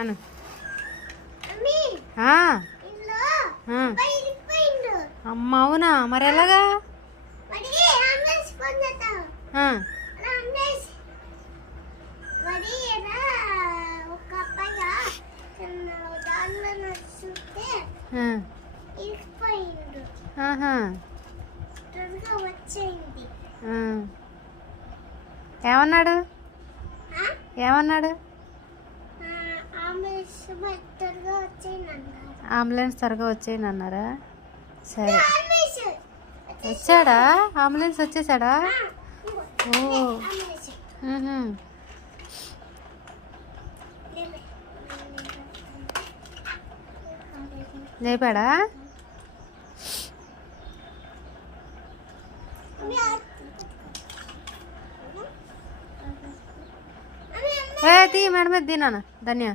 అను. అమ్మ అవునా, మరి ఎలాగా? ఏమన్నాడు? ఏమన్నాడు? అంబులెన్స్ త్వరగా వచ్చేయండి అన్నారా? సరే, వచ్చాడా? అంబులెన్స్ వచ్చేసాడా? ఓ, లేపాడా? తీ మేడం మీద, తీ నాన్న ధన్య.